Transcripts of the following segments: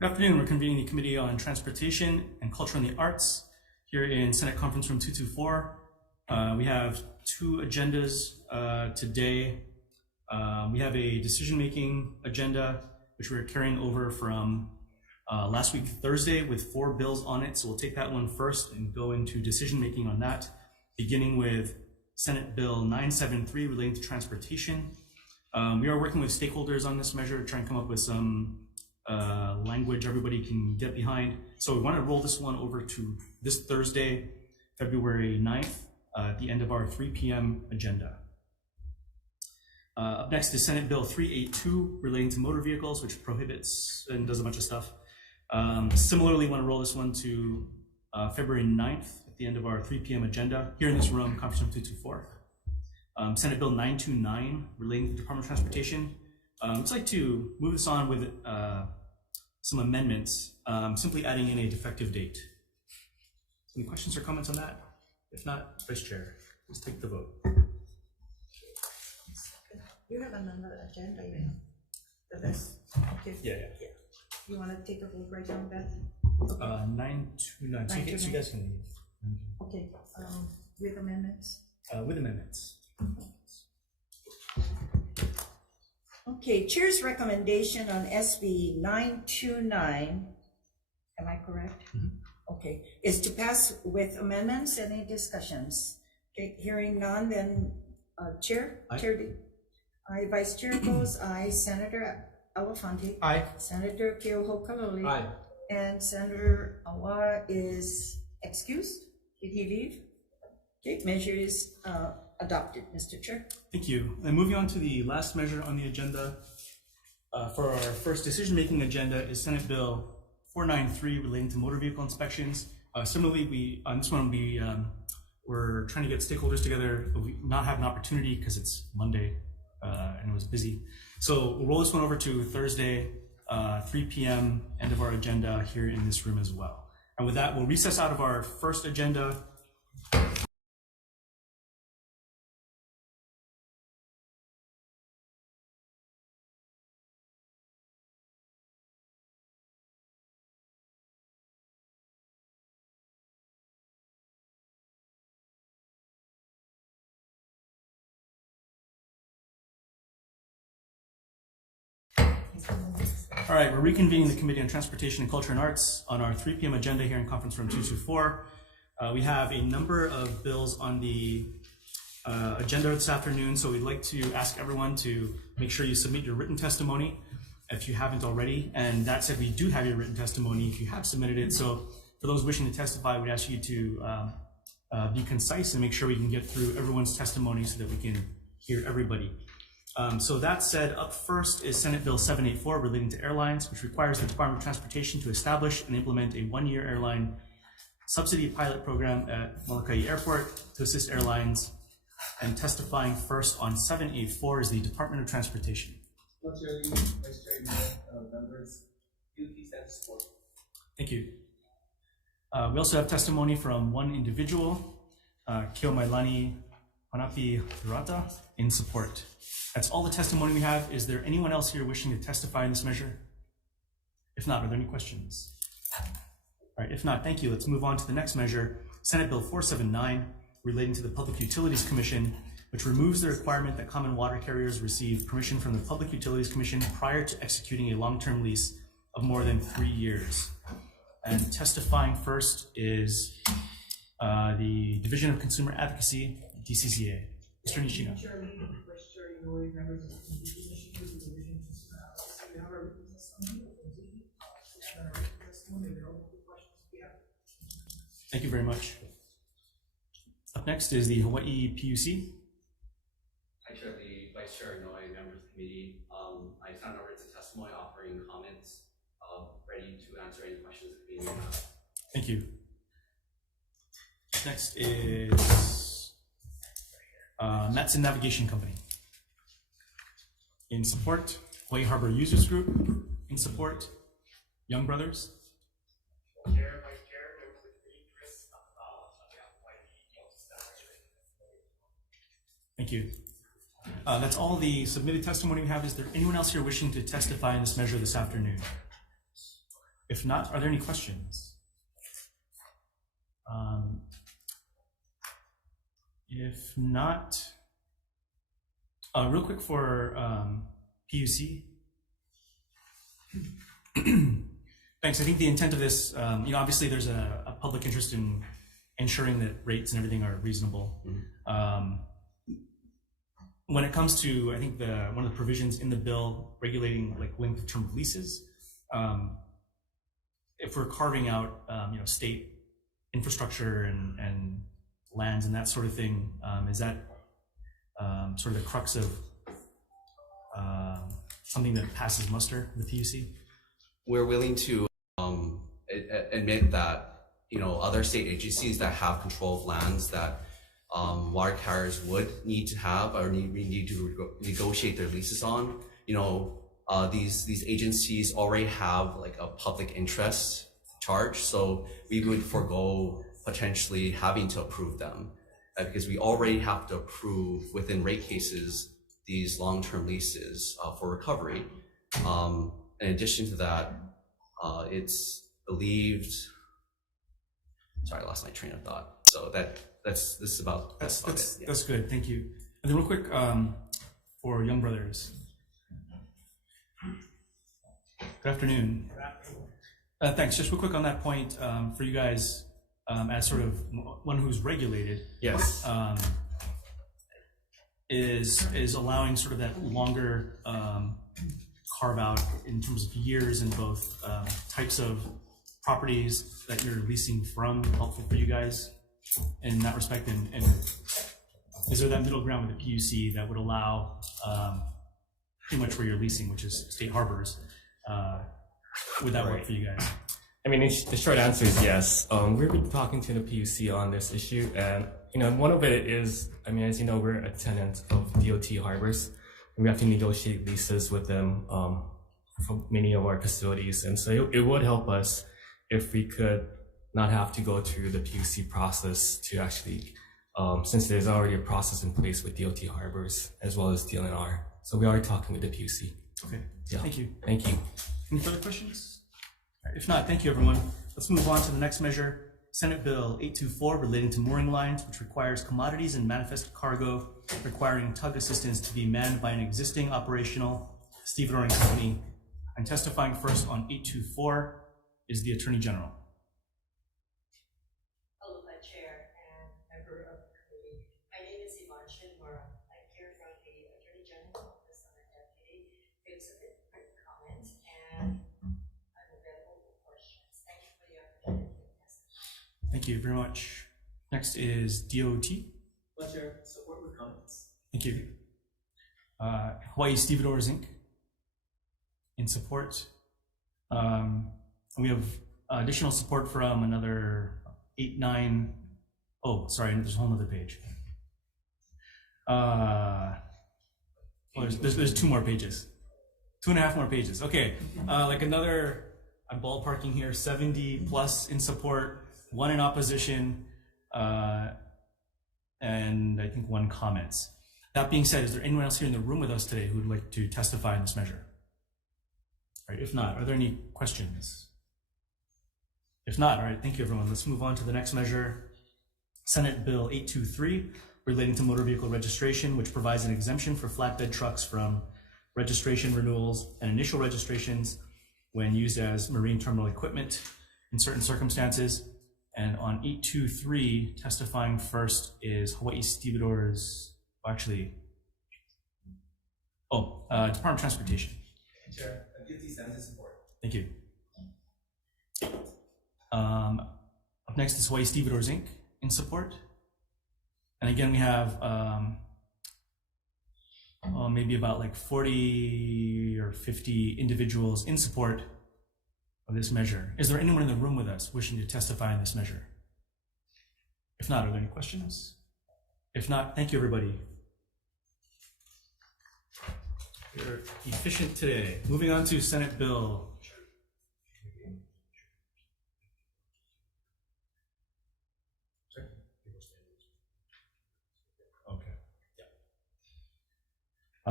Good afternoon. We're convening the Committee on Transportation and Culture and the Arts here in Senate Conference Room 224. We have two agendas today. We have a decision-making agenda, which we're carrying over from last week, Thursday, with 4 bills on it. So we'll take that one first and go into decision-making on that, beginning with Senate Bill 973 relating to transportation. We are working with stakeholders on this measure to try and come up with some language everybody can get behind. So we want to roll this one over to this Thursday, February 9th, at the end of our 3 p.m. agenda. Up next is Senate Bill 382 relating to motor vehicles, which prohibits and does a bunch of stuff. Similarly, want to roll this one to February 9th at the end of our 3 p.m. agenda here in this room, Conference Room 224. Senate Bill 929 relating to the Department of Transportation. I'd like to move this on with some amendments, simply adding in a defective date. Any questions or comments on that? If not, Vice Chair, let's take the vote. You have another agenda, you know. That's okay. Yeah. You want to take a vote right now, Beth? Okay. 929. So you guys can leave. Okay. With amendments. With amendments. Okay, Chair's recommendation on SB 929, am I correct? Mm-hmm. Okay, is to pass with amendments. Any discussions? Okay, hearing none, then Chair? Aye. Chair, aye. Vice Chair goes aye. Senator Elefante? Aye. Senator Keohokalole? Aye. And Senator Awa is excused. Did he leave? Okay, measure is adopted, Mr. Chair. Thank you. And moving on to the last measure on the agenda for our first decision-making agenda is Senate Bill 493 relating to motor vehicle inspections. Similarly, on this one we're trying to get stakeholders together, but we not have an opportunity because it's Monday and it was busy. So we'll roll this one over to Thursday, 3 p.m. end of our agenda here in this room as well. And with that, we'll recess out of our first agenda. All right, we're reconvening the Committee on Transportation and Culture and Arts on our 3 p.m. agenda here in Conference Room 224. We have a number of bills on the agenda this afternoon, so we'd like to ask everyone to make sure you submit your written testimony if you haven't already. And that said, we do have your written testimony if you have submitted it. So for those wishing to testify, we'd ask you to be concise and make sure we can get through everyone's testimony so that we can hear everybody. So that said, up first is Senate Bill 784 relating to airlines, which requires the Department of Transportation to establish and implement a 1-year airline subsidy pilot program at Molokai Airport to assist airlines. And testifying first on 784 is the Department of Transportation. Vice Chair, members, please stand to support. Thank you. We also have testimony from one individual, Kiomailani Hanapi Hirata, in support. That's all the testimony we have. Is there anyone else here wishing to testify in this measure? If not, are there any questions? All right, if not, thank you. Let's move on to the next measure, Senate Bill 479, relating to the Public Utilities Commission, which removes the requirement that common water carriers receive permission from the Public Utilities Commission prior to executing a long-term lease of more than 3 years. And testifying first is the Division of Consumer Advocacy, TCA. Mr. Nishino. Thank you very much. Up next is the Hawai'i PUC. I chair the Vice Chair and Hawaii members committee. I stand on written testimony offering comments, ready to answer any questions that the committee may have. Thank you. Next is Matson Navigation Company. In support, Hawaii Harbor Users Group. In support, Young Brothers. Chair, Vice Chair, members of the committee, Chris, Thank you. That's all the submitted testimony we have. Is there anyone else here wishing to testify in this measure this afternoon? If not, are there any questions? If not, real quick for PUC. Thanks. I think the intent of this, obviously there's a public interest in ensuring that rates and everything are reasonable. When it comes to, I think one of the provisions in the bill regulating like length of term of leases, if we're carving out, state infrastructure and lands and that sort of thing, is that sort of the crux of something that passes muster in the PUC? We're willing to admit that other state agencies that have control of lands that water carriers would need to have or need to negotiate their leases on. These agencies already have like a public interest charge, so we would forego potentially having to approve them because we already have to approve within rate cases these long-term leases for recovery. In addition to that, it's believed. Sorry, I lost my train of thought. So that's about it. Yeah. That's good. Thank you. And then real quick for Young Brothers. Good afternoon. Thanks. Just real quick on that point for you guys, as sort of one who's regulated. Yes. Is allowing sort of that longer carve out in terms of years and both types of properties that you're leasing from helpful for you guys in that respect? And is there that middle ground with the PUC that would allow pretty much where you're leasing, which is state harbors? Would that work for you guys? I mean, the short answer is yes. We've been talking to the PUC on this issue, and one of it is, I mean, as you know, we're a tenant of DOT harbors, and we have to negotiate leases with them for many of our facilities, and so it would help us if we could not have to go through the PUC process to actually, since there's already a process in place with DOT harbors as well as DLNR. So we are talking with the PUC. Okay. Yeah. Thank you. Thank you. Any further questions? All right, if not, thank you, everyone. Let's move on to the next measure. Senate Bill 824 relating to mooring lines, which requires commodities and manifest cargo requiring tug assistance to be manned by an existing operational stevedoring company. And testifying first on 824 is the Attorney General. Aloha, Chair and member of the committee. My name is Ivan Shinmura. I'm here from the Attorney General's Office on the Deputy to submit quick comments, and I'm available for questions. Thank you for the opportunity to testify. Thank you very much. Next is DOT. Pleasure. Support with comments. Thank you. Hawai'i Stevedores, Inc. in support. We have additional support from another 8, 9. Oh, sorry, there's a whole other page. There's 2 more pages. 2.5 more pages. Okay, like another, I'm ballparking here, 70 plus in support, 1 in opposition, and I think 1 comments. That being said, is there anyone else here in the room with us today who would like to testify in this measure? All right, if not, are there any questions? If not, all right, thank you, everyone. Let's move on to the next measure. Senate Bill 823, relating to motor vehicle registration, which provides an exemption for flatbed trucks from registration renewals and initial registrations when used as marine terminal equipment in certain circumstances. And on 823, testifying first is Hawai'i Stevedores, actually, Department of Transportation. Chair, guilty stands in support. Thank you. Up next is Hawai'i Stevedores, Inc. in support. And again, we have maybe about like 40 or 50 individuals in support of this measure. Is there anyone in the room with us wishing to testify in this measure? If not, are there any questions? If not, thank you, everybody. You're efficient today. Moving on to Senate Bill. Okay.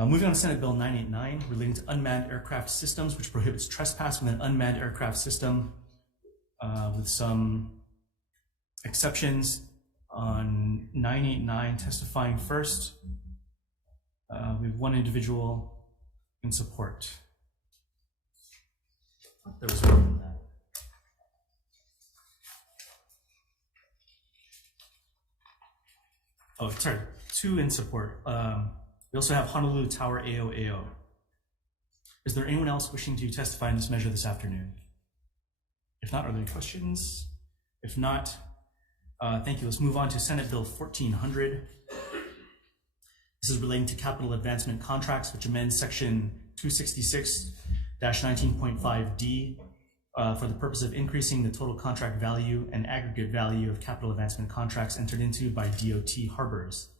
Moving on to Senate Bill 989 relating to unmanned aircraft systems, which prohibits trespass with an unmanned aircraft system with some exceptions. On 989, testifying first, we have one individual in support. There was more than that. Oh, sorry, two in support. We also have Honolulu Tower AOAO. Is there anyone else wishing to testify in this measure this afternoon? If not, are there any questions? If not, thank you. Let's move on to Senate Bill 1400. This is relating to capital advancement contracts, which amends section 266-19.5D for the purpose of increasing the total contract value and aggregate value of capital advancement contracts entered into by DOT harbors.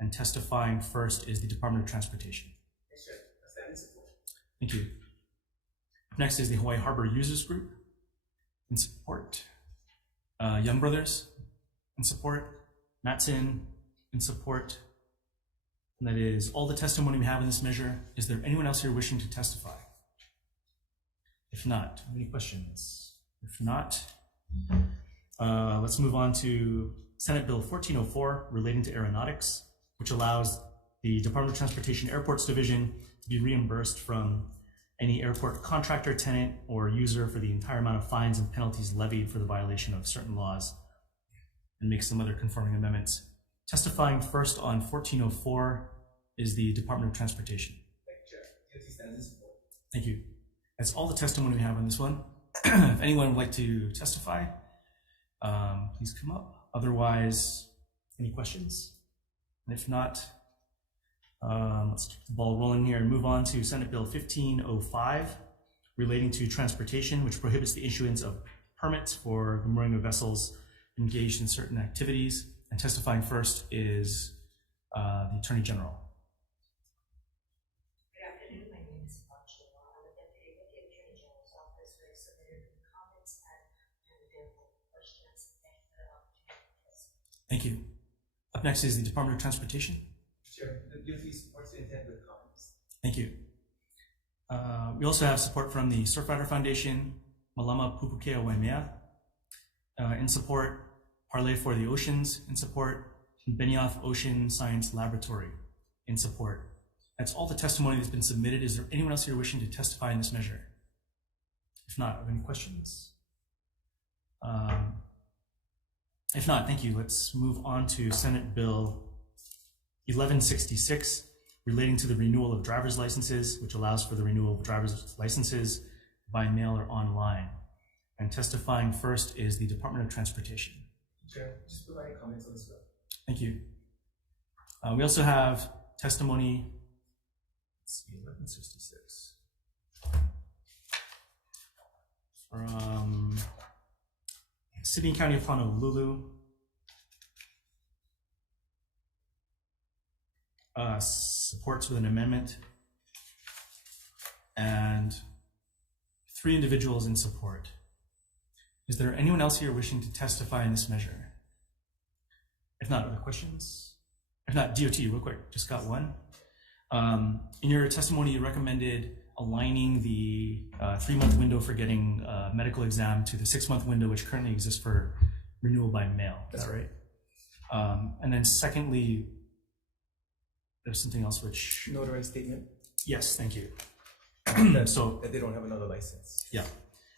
And testifying first is the Department of Transportation. Yes, sir. I stand in support. Thank you. Next is the Hawaii Harbor Users Group in support. Young Brothers in support. Matson in support. And that is all the testimony we have in this measure. Is there anyone else here wishing to testify? If not, any questions? If not, let's move on to Senate Bill 1404 relating to aeronautics, which allows the Department of Transportation Airports Division to be reimbursed from any airport contractor, tenant, or user for the entire amount of fines and penalties levied for the violation of certain laws, and make some other conforming amendments. Testifying first on 1404 is the Department of Transportation. Thank you, Chair. DOT stands in support. Thank you. That's all the testimony we have on this one. If anyone would like to testify, please come up. Otherwise, any questions? And if not, let's keep the ball rolling here and move on to Senate Bill 1505 relating to transportation, which prohibits the issuance of permits for the mooring of vessels engaged in certain activities. And testifying first is the Attorney General. Good afternoon, my name is Hawai'i. I'm a deputy with the Attorney General's office. We submitted comments and available questions. Thank you for the opportunity. Thank you. Up next is the Department of Transportation. Chair, the DOT supports the intent with comments. Thank you. We also have support from the Surfrider Foundation, Malama Pupukea Waimea, in support, Parlay for the Oceans in support, and Benioff Ocean Science Laboratory in support. That's all the testimony that's been submitted. Is there anyone else here wishing to testify in this measure? If not, have any questions? If not, thank you. Let's move on to Senate Bill 1166 relating to the renewal of driver's licenses, which allows for the renewal of driver's licenses by mail or online. And testifying first is the Department of Transportation. Chair, just providing comments on this bill. Thank you. We also have testimony, let's see, 1166, from City and County of Honolulu. Supports with an amendment, and 3 individuals in support. Is there anyone else here wishing to testify in this measure? If not, other questions? If not, DOT, real quick, just got one. In your testimony, you recommended aligning the 3-month window for getting a medical exam to the 6-month window, which currently exists for renewal by mail. Is that right? And then secondly, there's something else which... Notarized statement. Yes, thank you. So that they don't have another license. Yeah,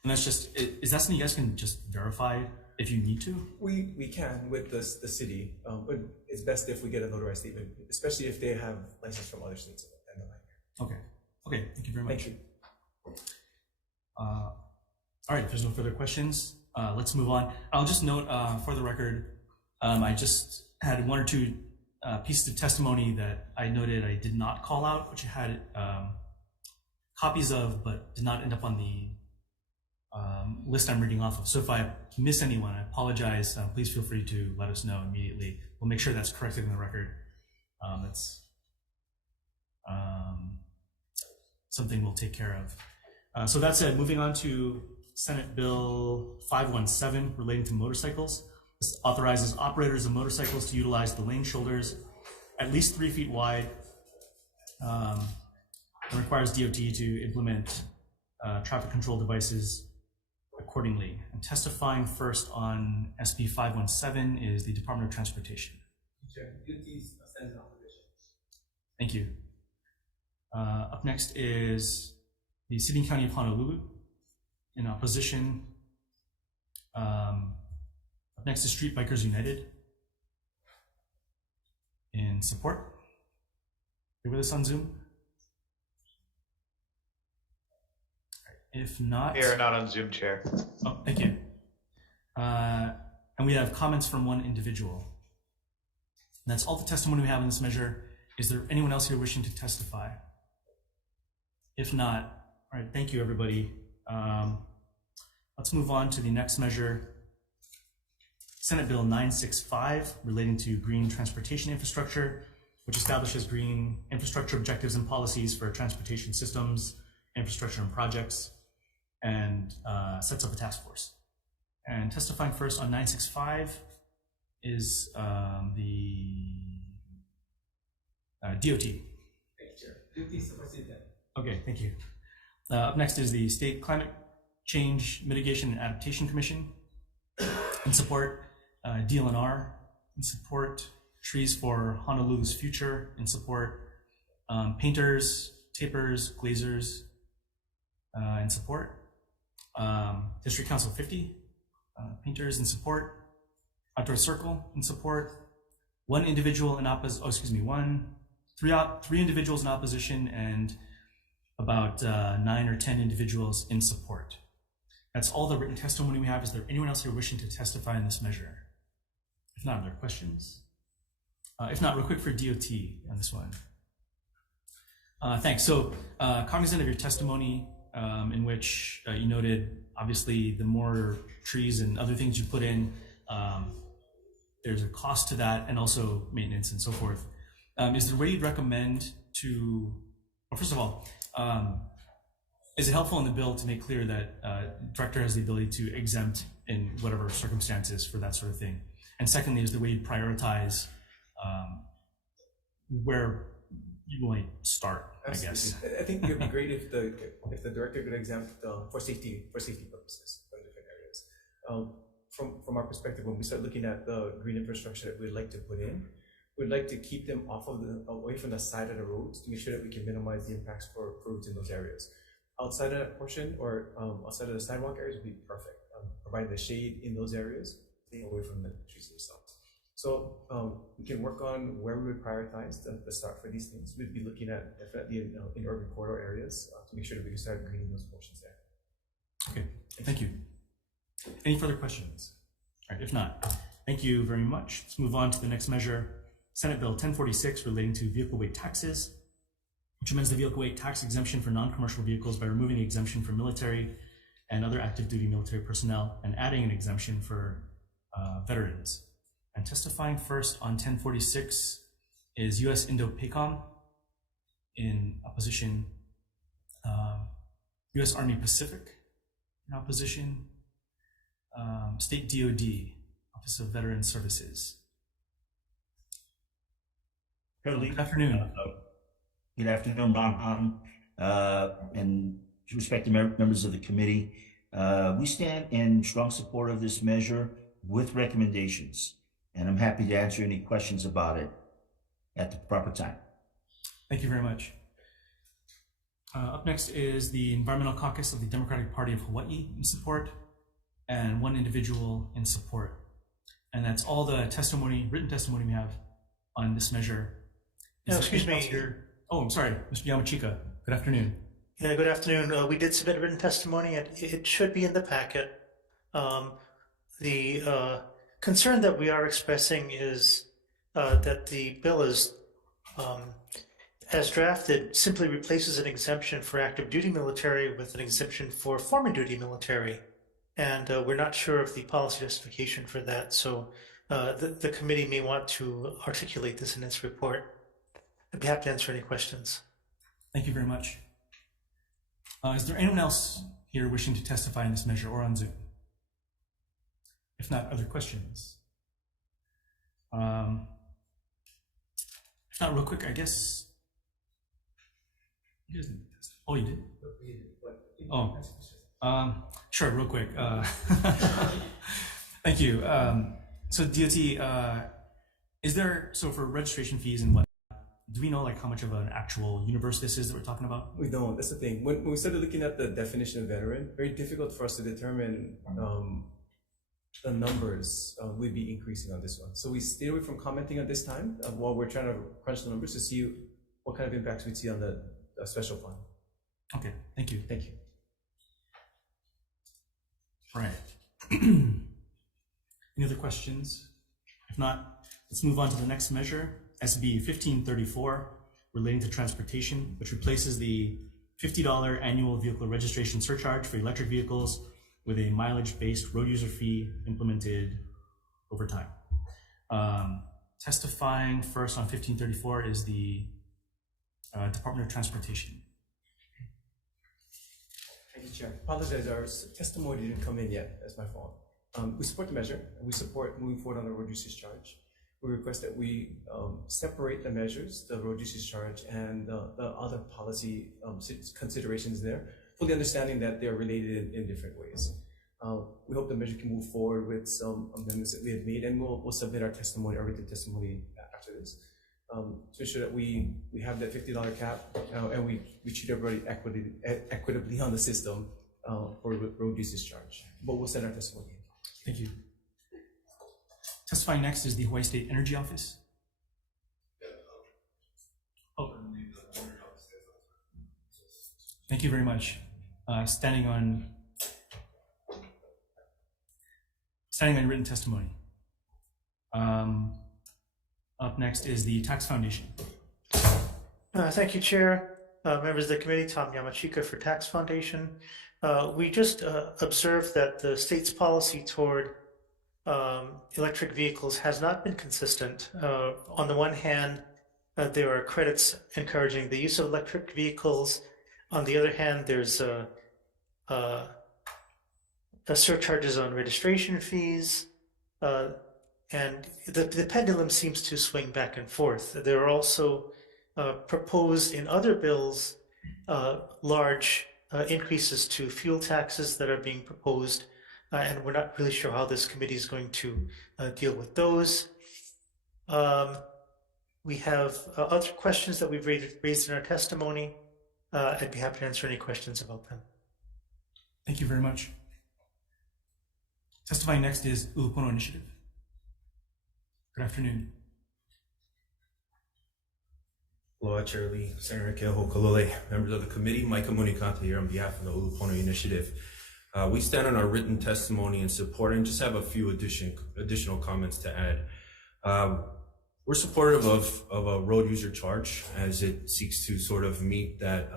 and that's just, is that something you guys can just verify if you need to? We can with the city, but it's best if we get a notarized statement, especially if they have license from other states and the like. Okay, thank you very much. Thank you. All right, if there's no further questions, let's move on. I'll just note for the record, I just had 1 or 2 pieces of testimony that I noted I did not call out, which I had copies of, but did not end up on the list I'm reading off of. So if I miss anyone, I apologize. Please feel free to let us know immediately. We'll make sure that's corrected in the record. That's something we'll take care of. So that said, moving on to Senate Bill 517 relating to motorcycles. This authorizes operators of motorcycles to utilize the lane shoulders at least 3 feet wide It requires DOT to implement traffic control devices accordingly. And testifying first on SB 517 is the Department of Transportation. Chair, UT stands in opposition. Thank you. Up next is the City and County of Honolulu in opposition. Up next is Street Bikers United in support. You with us on Zoom? If not, We are not on Zoom, Chair. oh, thank you. And we have comments from one individual. And that's all the testimony we have in this measure. Is there anyone else here wishing to testify? If not, all right, thank you, everybody. Let's move on to the next measure. Senate Bill 965 relating to green transportation infrastructure, which establishes green infrastructure objectives and policies for transportation systems, infrastructure and projects, and sets up a task force. And testifying first on 965 is the DOT. Thank you, Chair. UT supports that. Okay, thank you. Up next is the State Climate Change Mitigation and Adaptation Commission in support, DLNR in support, Trees for Honolulu's Future in support, painters, tapers, glazers in support, District Council 50, painters in support, Outdoor Circle in support, one individual in three individuals in opposition, and about 9 or 10 individuals in support. That's all the written testimony we have. Is there anyone else here wishing to testify in this measure? If not, are there questions? If not, real quick for DOT on this one. Thanks. So, cognizant of your testimony in which you noted, obviously, the more trees and other things you put in, there's a cost to that, and also maintenance and so forth. Is there a way you'd recommend to, well, first of all, is it helpful in the bill to make clear that director has the ability to exempt in whatever circumstances for that sort of thing? And secondly, is there a way you prioritize where you might start, Absolutely. I guess? I think it would be great if the director could exempt for safety purposes for different areas. From our perspective, when we start looking at the green infrastructure that we'd like to put in, we'd like to keep them away from the side of the roads to make sure that we can minimize the impacts for roads in those areas. Outside of that portion, or outside of the sidewalk areas, would be perfect. Providing the shade in those areas, staying away from the trees themselves. So we can work on where we would prioritize the start for these things. We'd be looking at definitely in urban corridor areas to make sure that we can start greening those portions there. Okay, thank you. Any further questions? All right, if not, thank you very much. Let's move on to the next measure. Senate Bill 1046 relating to vehicle weight taxes, which amends the vehicle weight tax exemption for non-commercial vehicles by removing the exemption for military and other active duty military personnel and adding an exemption for veterans. And testifying first on 1046 is U.S. Indo-PACOM in opposition, U.S. Army Pacific in opposition, State DOD, Office of Veteran Services. Good afternoon. Good afternoon, Ron, and respected members of the committee. We stand in strong support of this measure with recommendations, and I'm happy to answer any questions about it at the proper time. Thank you very much. Up next is the Environmental Caucus of the Democratic Party of Hawaii in support, and one individual in support. And that's all the testimony, written testimony we have on this measure. No, excuse me. Oh, I'm sorry, Mr. Yamachika. Good afternoon. Yeah, good afternoon. We did submit written testimony. It should be in the packet. The concern that we are expressing is that the bill is, as drafted, simply replaces an exemption for active duty military with an exemption for former duty military. And we're not sure of the policy justification for that. So the committee may want to articulate this in its report. I'd be happy to answer any questions. Thank you very much. Is there anyone else here wishing to testify in this measure or on Zoom? If not, other questions? If not, real quick, I guess You guys didn't test. Oh, you did? Oh, sure, real quick. Thank you. So DOT, is there, so for registration fees and what, do we know like how much of an actual universe this is that we're talking about? We don't. That's the thing. When we started looking at the definition of veteran, very difficult for us to determine the numbers will be increasing on this one. So we stay away from commenting at this time while we're trying to crunch the numbers to see what kind of impacts we see on the special fund. Okay, thank you. Thank you. All right. Any other questions? If not, let's move on to the next measure, SB 1534, relating to transportation, which replaces the $50 annual vehicle registration surcharge for electric vehicles with a mileage-based road user fee implemented over time. Testifying first on 1534 is the Department of Transportation. Thank you, Chair. Apologize, our testimony didn't come in yet. That's my fault. We support the measure, and we support moving forward on the road usage charge. We request that we separate the measures, the road usage charge, and the other policy considerations there, fully understanding that they're related in different ways. We hope the measure can move forward with some amendments that we have made, and we'll submit our testimony, our written testimony after this, to ensure that we have that $50 cap, and we treat everybody equitably on the system for road usage charge. But we'll send our testimony. Thank you. Testifying next is the Hawaii State Energy Office. Oh. Thank you very much. Standing on written testimony. Up next is the Tax Foundation. Thank you, Chair. Members of the committee, Tom Yamachika for Tax Foundation. We just observed that the state's policy toward electric vehicles has not been consistent. On the one hand, there are credits encouraging the use of electric vehicles. On the other hand, there's surcharges on registration fees, and the pendulum seems to swing back and forth. There are also proposed in other bills large increases to fuel taxes that are being proposed, and we're not really sure how this committee is going to deal with those. We have other questions that we've raised in our testimony. I'd be happy to answer any questions about them. Thank you very much. Testifying next is Ulupono Initiative. Good afternoon. Aloha, Chair Lee, Senator Keho Kalole, members of the committee, Micah Munikata here on behalf of the Ulupono Initiative. We stand on our written testimony in support and just have a few additional comments to add. We're supportive of a road user charge as it seeks to sort of meet that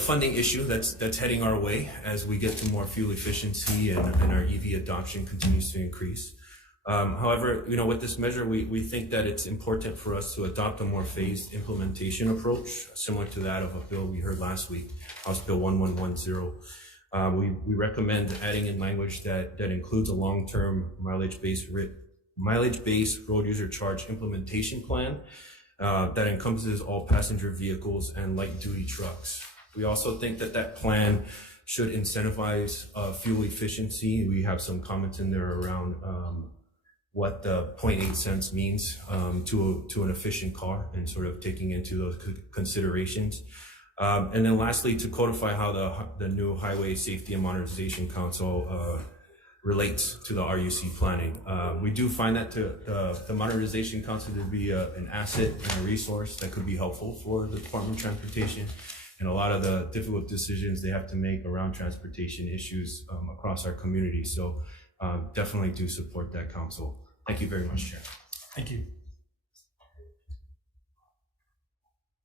funding issue that's heading our way as we get to more fuel efficiency and our EV adoption continues to increase. However, with this measure, we think that it's important for us to adopt a more phased implementation approach, similar to that of a bill we heard last week, House Bill 1110. We recommend adding in language that includes a long-term mileage-based road user charge implementation plan that encompasses all passenger vehicles and light-duty trucks. We also think that plan should incentivize fuel efficiency. We have some comments in there around what the 0.8 cents means to an efficient car and sort of taking into those considerations. And then lastly, to codify how the new Highway Safety and Modernization Council relates to the RUC planning. We do find that the Modernization Council to be an asset and a resource that could be helpful for the Department of Transportation and a lot of the difficult decisions they have to make around transportation issues across our community. So definitely do support that council. Thank you very much, Chair. Thank you.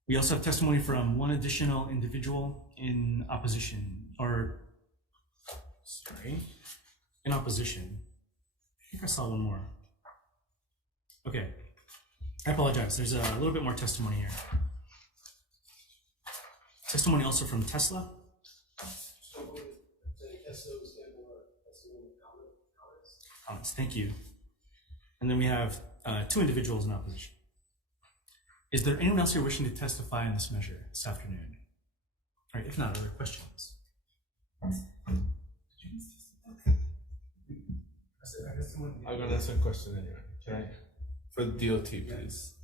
We also have testimony from one additional individual in opposition, in opposition. I think I saw one more. Okay, I apologize. There's a little bit more testimony here. Testimony also from Tesla. Comments, thank you. And then we have two individuals in opposition. Is there anyone else here wishing to testify on this measure this afternoon? All right, if not, other questions? I'm gonna ask a question anyway. Can I? For the DOT, please.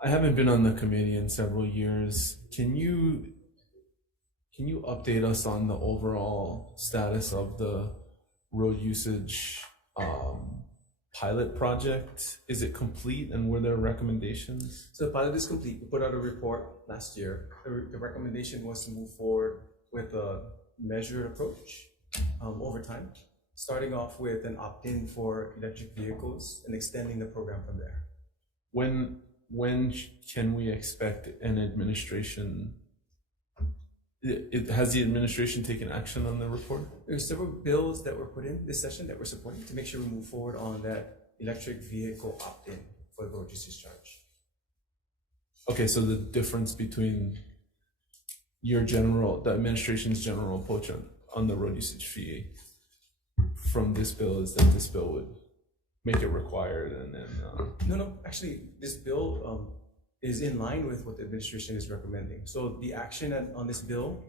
I haven't been on the committee in several years. Can you update us on the overall status of the road usage pilot project? Is it complete, and were there recommendations? So the pilot is complete. We put out a report last year. The recommendation was to move forward with a measured approach over time, starting off with an opt-in for electric vehicles and extending the program from there. When can we expect an administration? Has the administration taken action on the report? There's several bills that were put in this session that we're supporting to make sure we move forward on that electric vehicle opt-in for the road usage charge. Okay, so the difference between the administration's general approach on the road usage fee from this bill is that this bill would make it required, and then No, actually, this bill is in line with what the administration is recommending. So the action on this bill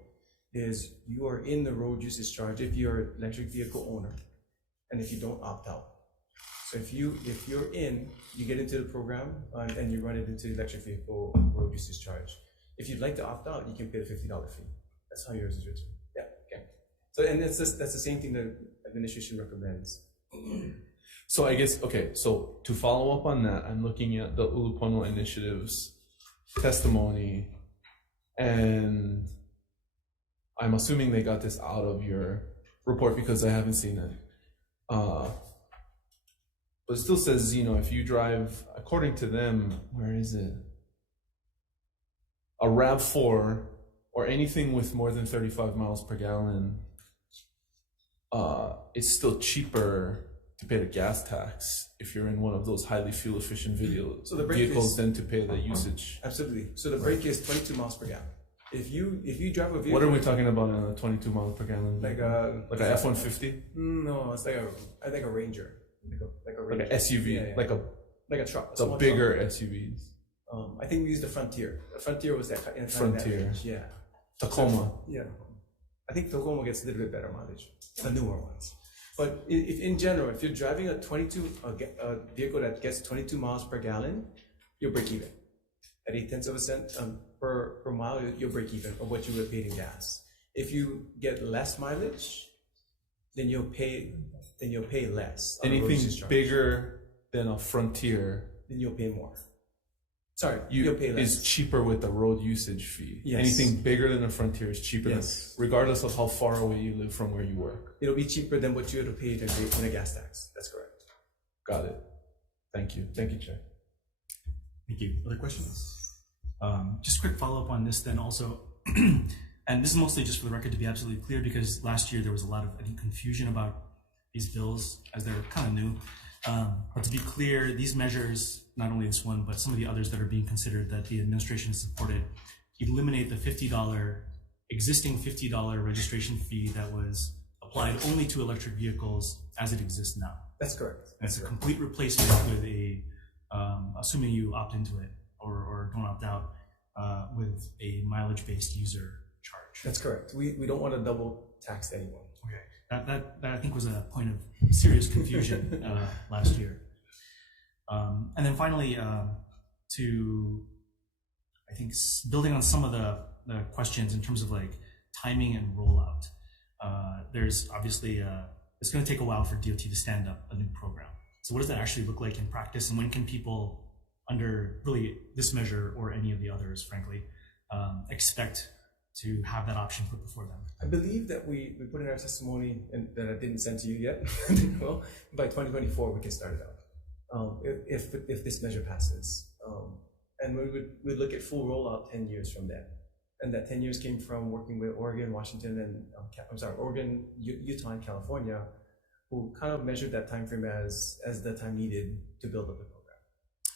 is you are in the road usage charge if you're an electric vehicle owner, and if you don't opt out. So if you're in, you get into the program and you run it into electric vehicle road usage charge. If you'd like to opt out, you can pay the $50 fee. That's how yours is written. Yeah, okay. So and that's the same thing the administration recommends. So I guess, okay, so to follow up on that, I'm looking at the Ulupono Initiative's testimony, and I'm assuming they got this out of your report because I haven't seen it. But it still says, if you drive, according to them, where is it? A RAV4 or anything with more than 35 miles per gallon, it's still cheaper to pay the gas tax if you're in one of those highly fuel efficient vehicles than to pay the usage. Absolutely. So the brake is 22 miles per gallon. If you drive a vehicle, what are we talking about in a 22 miles per gallon? Like a F-150? No, it's I think a Ranger, like a Ranger. Like an SUV, yeah. like a truck. The bigger truck. SUVs. I think we used the Frontier. The Frontier was that in Frontier. That range. Yeah. Tacoma. Yeah. I think Tacoma gets a little bit better mileage. The newer ones. But if in general, if you're driving a vehicle that gets 22 miles per gallon, you'll break even. At 0.8 of a cent per mile, you'll break even of what you would have paid in gas. If you get less mileage, then you'll pay less. Anything bigger than a Frontier, then you'll pay more. Sorry, you'll pay less. Is cheaper with the road usage fee. Yes. Anything bigger than a Frontier is cheaper, yes. Regardless of how far away you live from where you work. It'll be cheaper than what you would have paid in a gas tax. That's correct. Got it. Thank you. Thank you, Chair. Thank you. Other questions? Just a quick follow-up on this then also, and this is mostly just for the record to be absolutely clear, because last year there was a lot of, I think, confusion about these bills as they're kind of new. But to be clear, these measures, not only this one, but some of the others that are being considered that the administration has supported, eliminate the existing $50 registration fee that was applied only to electric vehicles as it exists now. That's correct. That's a complete replacement with a, assuming you opt into it or don't opt out, with a mileage-based user charge. That's correct. We don't want to double tax anyone. Okay. That I think was a point of serious confusion last year. And then finally, I think building on some of the questions in terms of like timing and rollout, there's obviously, it's going to take a while for DOT to stand up a new program. So what does that actually look like in practice, and when can people under really this measure or any of the others, frankly, expect to have that option put before them? I believe that we put in our testimony, and that I didn't send to you yet. Well, by 2024 we can start it out if this measure passes, and we would look at full rollout 10 years from then, and that 10 years came from working with Oregon, Washington, and Oregon, Utah, and California, who kind of measured that time frame as the time needed to build up the program.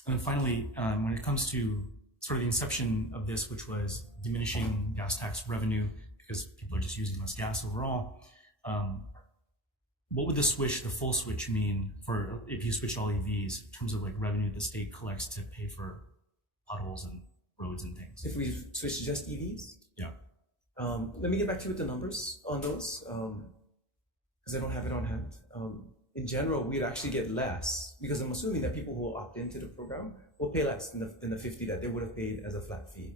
And then finally, when it comes to sort of the inception of this, which was diminishing gas tax revenue because people are just using less gas overall, what would the switch, the full switch, mean for if you switched all EVs in terms of like revenue the state collects to pay for potholes and roads and things? If we switch to just EVs? Yeah. Let me get back to you with the numbers on those, because I don't have it on hand. In general, we'd actually get less, because I'm assuming that people who will opt into the program will pay less than the 50 that they would have paid as a flat fee,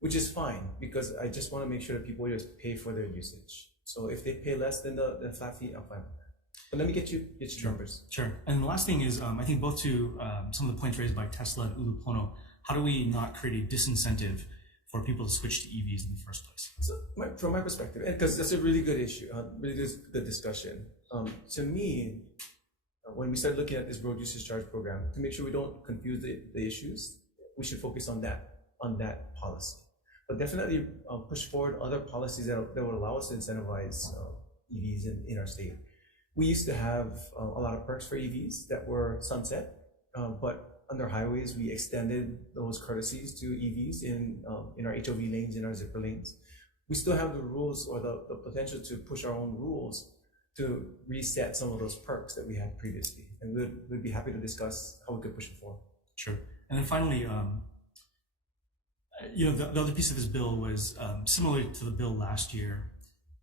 which is fine, because I just want to make sure that people just pay for their usage. So if they pay less than the flat fee, I'm fine with that. But let me get you numbers. Sure. And the last thing is, I think both to some of the points raised by Tesla and Ulupono, how do we not create a disincentive for people to switch to EVs in the first place? So from my perspective, and because that's a really good issue, really good discussion. To me, when we start looking at this road usage charge program, to make sure we don't confuse the issues, we should focus on that policy. But definitely push forward other policies that would allow us to incentivize EVs in our state. We used to have a lot of perks for EVs that were sunset, but under highways, we extended those courtesies to EVs in our HOV lanes, in our zipper lanes. We still have the rules or the potential to push our own rules to reset some of those perks that we had previously. And we'd be happy to discuss how we could push it forward. Sure. And then finally, the other piece of this bill was similar to the bill last year,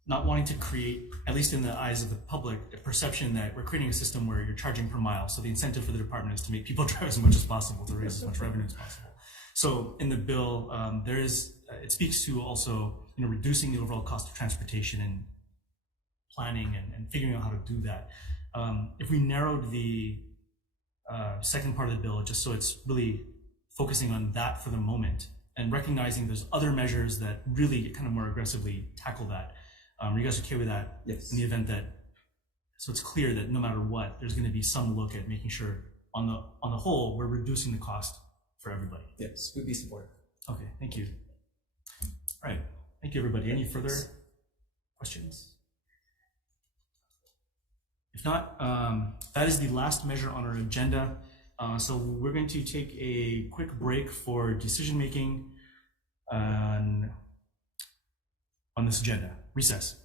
not wanting to create, at least in the eyes of the public, a perception that we're creating a system where you're charging per mile. So the incentive for the department is to make people drive as much as possible to raise as much revenue as possible. So in the bill, it speaks to also reducing the overall cost of transportation and planning and figuring out how to do that. If we narrowed the second part of the bill, just so it's really focusing on that for the moment and recognizing there's other measures that really kind of more aggressively tackle that. Are you guys okay with that? Yes. In the event that, so it's clear that no matter what, there's going to be some look at making sure on the whole, we're reducing the cost for everybody. Yes, we'd be supportive. Okay, thank you. All right, thank you everybody. Any further questions? If not, that is the last measure on our agenda. So we're going to take a quick break for decision making on this agenda. Recess.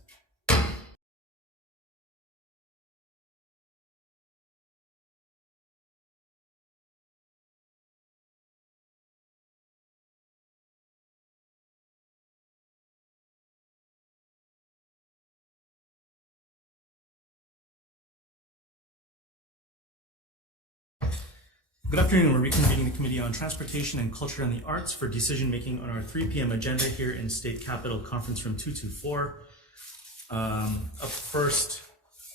Good afternoon. We're reconvening the Committee on Transportation and Culture and the Arts for decision making on our 3 p.m. agenda here in State Capitol Conference Room 224. Up first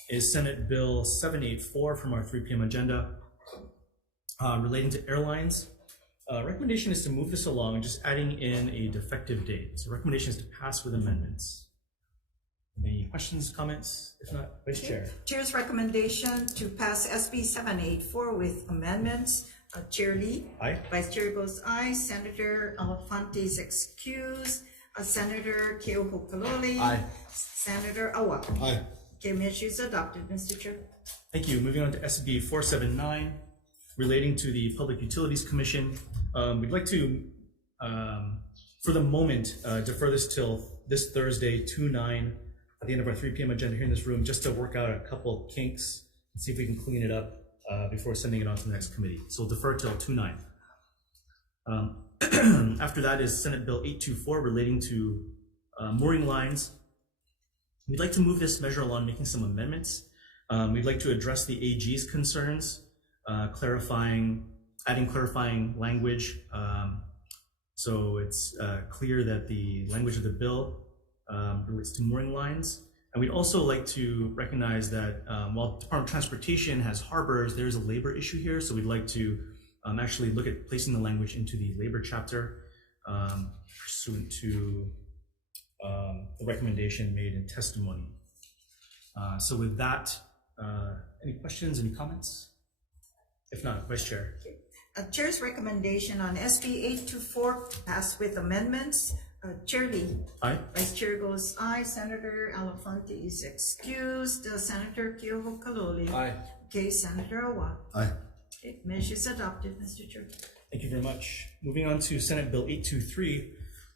is Senate Bill 784 from our 3 p.m. agenda relating to airlines. Recommendation is to move this along and just adding in a defective date. So recommendation is to pass with amendments. Any questions, comments? If not, Vice Chair. Chair's recommendation to pass SB 784 with amendments. Chair Lee. Aye. Vice Chair goes aye. Senator Elefante is excused. Senator Keohokalole. Aye. Senator Awa. Aye. Okay, measure is adopted, Mr. Chair. Thank you. Moving on to SB 479 relating to the Public Utilities Commission. We'd like to, for the moment, defer this till this Thursday, 2/9, at the end of our 3 p.m. agenda here in this room, just to work out a couple of kinks and see if we can clean it up before sending it on to the next committee. So we'll defer till 2/9. After that is Senate Bill 824 relating to mooring lines. We'd like to move this measure along, making some amendments. We'd like to address the AG's concerns, adding clarifying language. So it's clear that the language of the bill relates to mooring lines. And we'd also like to recognize that while Department of Transportation has harbors, there's a labor issue here. So we'd like to actually look at placing the language into the labor chapter pursuant to the recommendation made in testimony. So with that, any questions, any comments? If not, Vice Chair. Chair's recommendation on SB 824 passed with amendments. Chair Lee. Aye. Vice Chair goes aye. Senator Elefante is excused. Senator Keohokalole. Aye. Okay, Senator Awa. Aye. Okay, measure is adopted, Mr. Chair. Thank you very much. Moving on to Senate Bill 823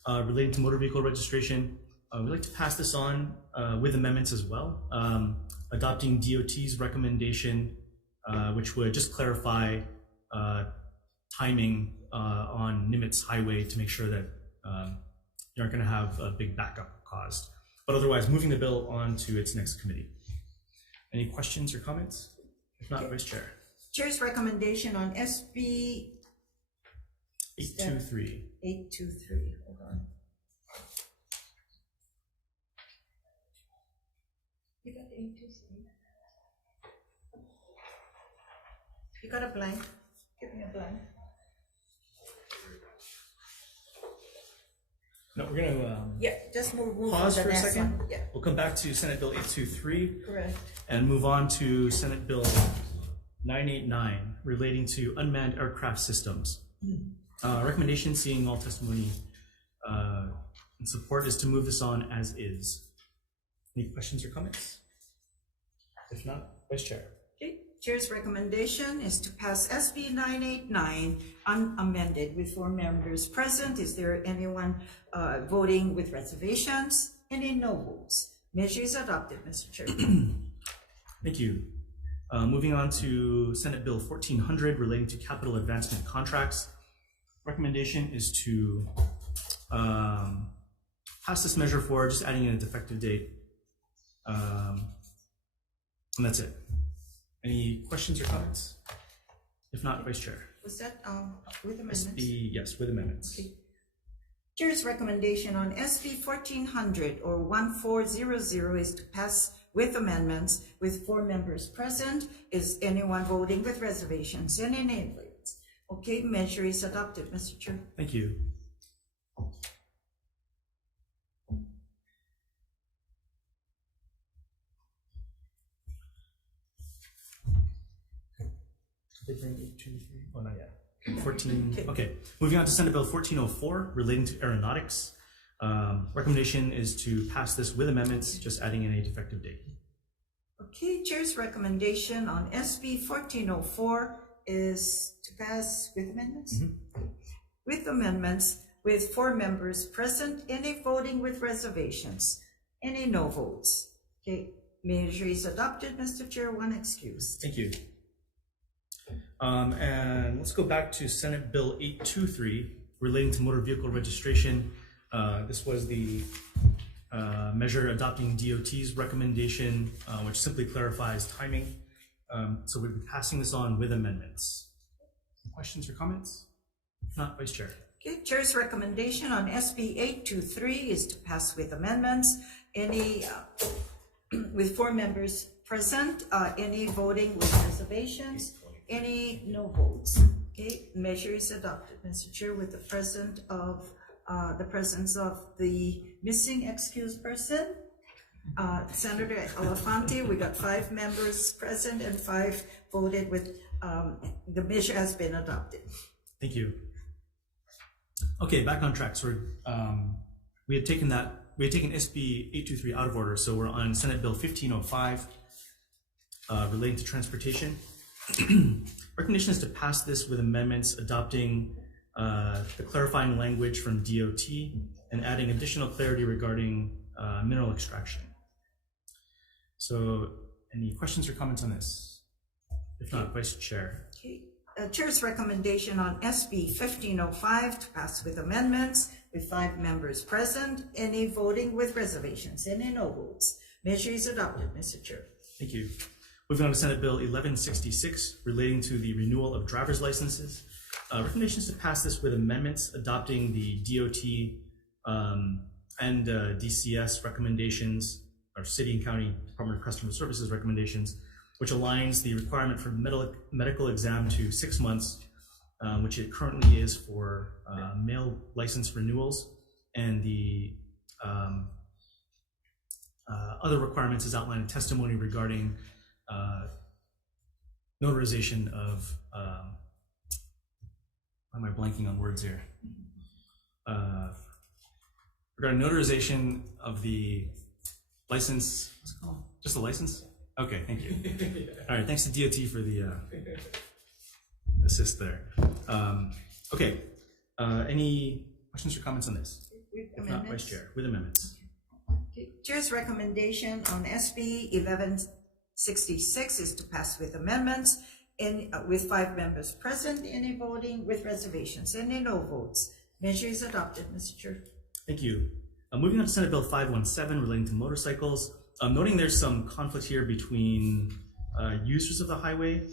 relating to motor vehicle registration. We'd like to pass this on with amendments as well. adopting DOT's recommendation, which would just clarify timing on Nimitz Highway to make sure that you aren't going to have a big backup caused. But otherwise, moving the bill on to its next committee. Any questions or comments? If not, Vice Chair. Chair's recommendation on SB 823. 823. Hold on. You got the 823? You got a blank? Give me a blank. No, we're going to Yeah, just move pause on for the a next second. one. Yeah, We'll come back to Senate Bill 823 correct. and move on to Senate Bill 989 relating to unmanned aircraft systems. Recommendation, seeing all testimony and support, is to move this on as is. Any questions or comments? If not, Vice Chair. Okay, Chair's recommendation is to pass SB 989 unamended with 4 members present. Is there anyone voting with reservations? Any no votes? Measure is adopted, Mr. Chair. Thank you. Moving on to Senate Bill 1400 relating to capital advancement contracts. Recommendation is to pass this measure forward, just adding in a defective date. And that's it. Any questions or comments? If not, Vice Chair. Was that with amendments? Yes, with amendments. Okay. Chair's recommendation on SB 1400 or 1400 is to pass with amendments with 4 members present. Is anyone voting with reservations? Any nay votes? Okay, measure is adopted, Mr. Chair. Thank you. Did they bring 823? Oh, not yet. 14. Okay. Moving on to Senate Bill 1404 relating to aeronautics. Recommendation is to pass this with amendments, just adding in a defective date. Okay, Chair's recommendation on SB 1404 is to pass with amendments? With amendments with 4 members present. Any voting with reservations? Any no votes? Okay, measure is adopted, Mr. Chair. 1 excuse. Thank you. And let's go back to Senate Bill 823 relating to motor vehicle registration. This was the measure adopting DOT's recommendation, which simply clarifies timing. So we'll be passing this on with amendments. Questions or comments? If not, Vice Chair. Okay, Chair's recommendation on SB 823 is to pass with amendments. Any, with 4 members present, any voting with reservations? Any no votes? Okay, measure is adopted, Mr. Chair, with the presence of the missing excused person, Senator Elefante. We got 5 members present and 5 voted with. The measure has been adopted. Thank you. Okay, back on track. So we had taken SB 823 out of order, so we're on Senate Bill 1505 relating to transportation. Recognition is to pass this with amendments adopting the clarifying language from DOT and adding additional clarity regarding mineral extraction. So any questions or comments on this? If not, Vice Chair. Okay. Chair's recommendation on SB 1505 to pass with amendments with 5 members present. Any voting with reservations? Any no votes? Measure is adopted, Mr. Chair. Thank you. Moving on to Senate Bill 1166 relating to the renewal of driver's licenses. Recommendations to pass this with amendments adopting the DOT and DCS recommendations, or City and County Department of Customer Services recommendations, which aligns the requirement for medical exam to 6 months, which it currently is for male license renewals, and the other requirements is outlined in testimony regarding notarization of, why am I blanking on words here? Regarding notarization of the license, what's it called? Just the license? Okay, thank you. All right, thanks to DOT for the assist there. Okay, any questions or comments on this? If not, Vice Chair, with amendments. Okay. Chair's recommendation on SB 1066 is to pass with amendments with 5 members present. Any voting with reservations? Any no votes? Measure is adopted, Mr. Chair. Thank you. Moving on to Senate Bill 517 relating to motorcycles. Noting there's some conflict here between users of the highway.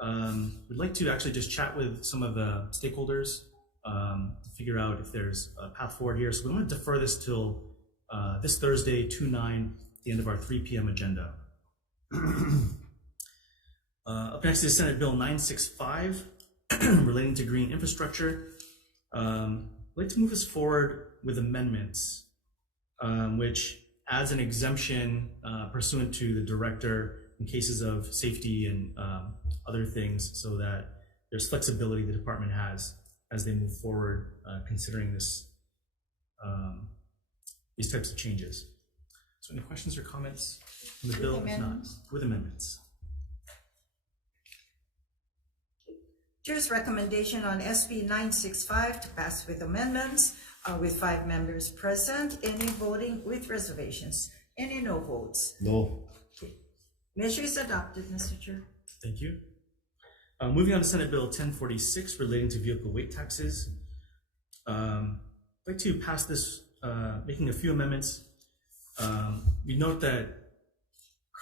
We'd like to actually just chat with some of the stakeholders to figure out if there's a path forward here. So we want to defer this till this Thursday, 2/9, the end of our 3 p.m. agenda. Up next is Senate Bill 965 relating to green infrastructure. I'd like to move this forward with amendments, which adds an exemption pursuant to the director in cases of safety and other things, so that there's flexibility the department has as they move forward considering this these types of changes. So any questions or comments on the bill? If not, with amendments. Chair's recommendation on SB 965 to pass with amendments with 5 members present. Any voting with reservations? Any no votes? No. Okay. Measure is adopted, Mr. Chair. Thank you. Moving on to Senate Bill 1046 relating to vehicle weight taxes. I'd like to pass this, making a few amendments. We note that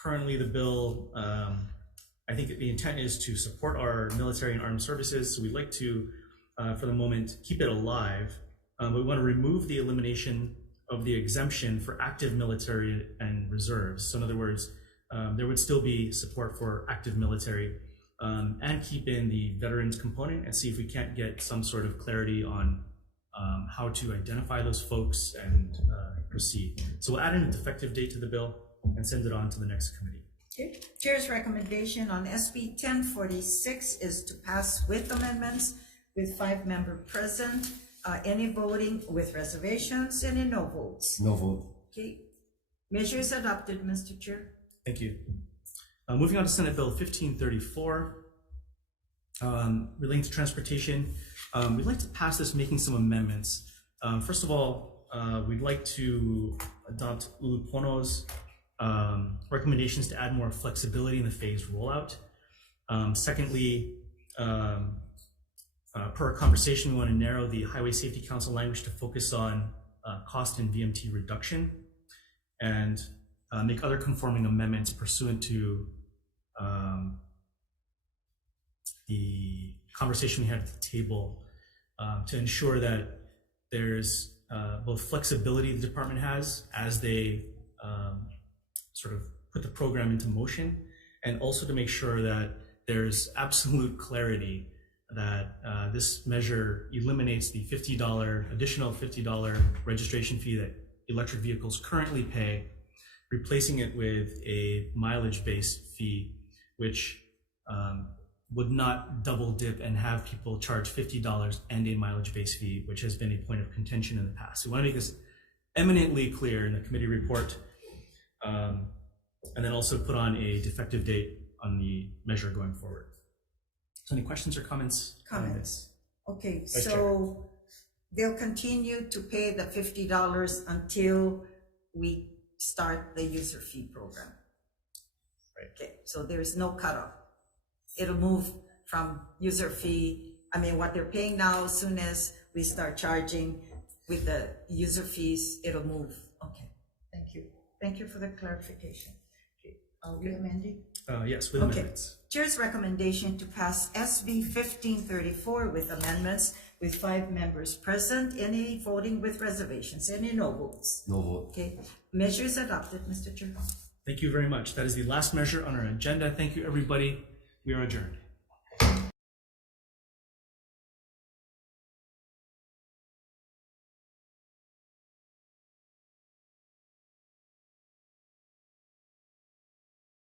currently the bill, I think the intent is to support our military and armed services. So we'd like to, for the moment, keep it alive. But we want to remove the elimination of the exemption for active military and reserves. So in other words, there would still be support for active military and keep in the veterans component and see if we can't get some sort of clarity on how to identify those folks and proceed. So we'll add in a defective date to the bill and send it on to the next committee. Okay. Chair's recommendation on SB 1046 is to pass with amendments with 5 members present. Any voting with reservations? Any no votes? No vote. Okay. Measure is adopted, Mr. Chair. Thank you. Moving on to Senate Bill 1534, relating to transportation. We'd like to pass this making some amendments. First of all, we'd like to adopt Ulupono's recommendations to add more flexibility in the phased rollout. Secondly, per our conversation, we want to narrow the Highway Safety Council language to focus on cost and VMT reduction, and make other conforming amendments pursuant to the conversation we had at the table to ensure that there's both flexibility the department has as they sort of put the program into motion, and also to make sure that there's absolute clarity that this measure eliminates the additional $50 registration fee that electric vehicles currently pay, replacing it with a mileage-based fee, which would not double dip and have people charge $50 and a mileage-based fee, which has been a point of contention in the past. So we want to make this eminently clear in the committee report, and then also put on a defective date on the measure going forward. So any questions or comments? Comments. Okay, Vice so Chair. they'll continue to pay the $50 until we start the user fee program. Right. Okay, so there's no cutoff. It'll move from user fee, what they're paying now, as soon as we start charging with the user fees, it'll move. Okay, thank you. Thank you for the clarification. Okay, are we amending? Yes, with amendments. Chair's recommendation to pass SB 1534 with amendments with 5 members present. Any voting with reservations? Any no votes? No vote. Okay, measure is adopted, Mr. Chair. Thank you very much. That is the last measure on our agenda. Thank you, everybody. We are adjourned.